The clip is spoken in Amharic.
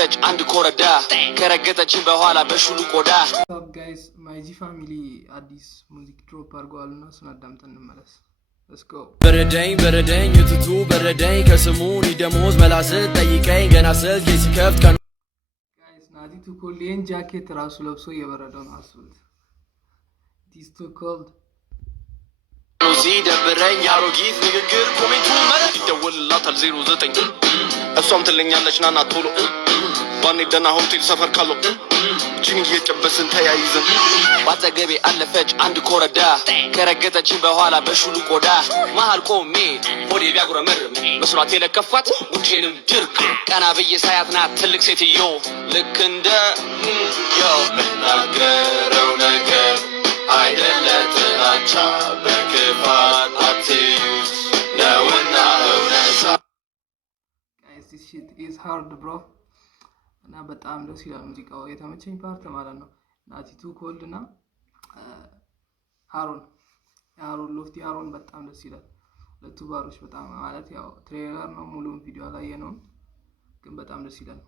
አለፈች አንድ ኮረዳ ከረገጠችን በኋላ በሹሉ ቆዳ Up guys my G family አዲስ ሙዚክ ድሮፕ አድርጓልና እሱን አዳምጠን እንመለስ let's go በረደኝ እትቱ በረደኝ ከስሙኒ ደሞዝ መላስ ጠይቀኝ ገና ስልክ ሲከፍት ቀኑ guys ናቲ ቱ ኮሌን ጃኬት ራሱ ለብሶ እየበረደው ነው አስቡት it is too cold ሲደብረኝ አሮጊት ንግግር ኮሜንቱ ማለት ይደውልላታል 09 እሷም ትለኛለች ናና ቶሎ ባኔ ደና ሆቴል ሰፈር ካለው ጂኒ እየጨበስን ተያይዘን ባጠገቤ አለፈች አንድ ኮረዳ ከረገጠችን በኋላ በሹሉ ቆዳ መሃል ቆሜ ሆዴ ቢያጉረመርም መስሏት የለከፋት ጉንጬንም ድርቅ ቀና ብዬ ሳያት ናት ትልቅ ሴትዮ ልክ እንደ ምናገረው ነገር አይደለ ጥላቻ በክፋት አትዩት ነውና እውነታ guys this shit is hard bro እና በጣም ደስ ይላል ሙዚቃው የተመቸኝ ፓርት ማለት ነው ናቲ ቱ ኮልድ እና አሮን ሎፍቲ አሮን በጣም ደስ ይላል ሁለቱ ባሮች በጣም ማለት ያው ትሬለር ነው ሙሉውን ቪዲዮ ላይ ነው ግን በጣም ደስ ይላል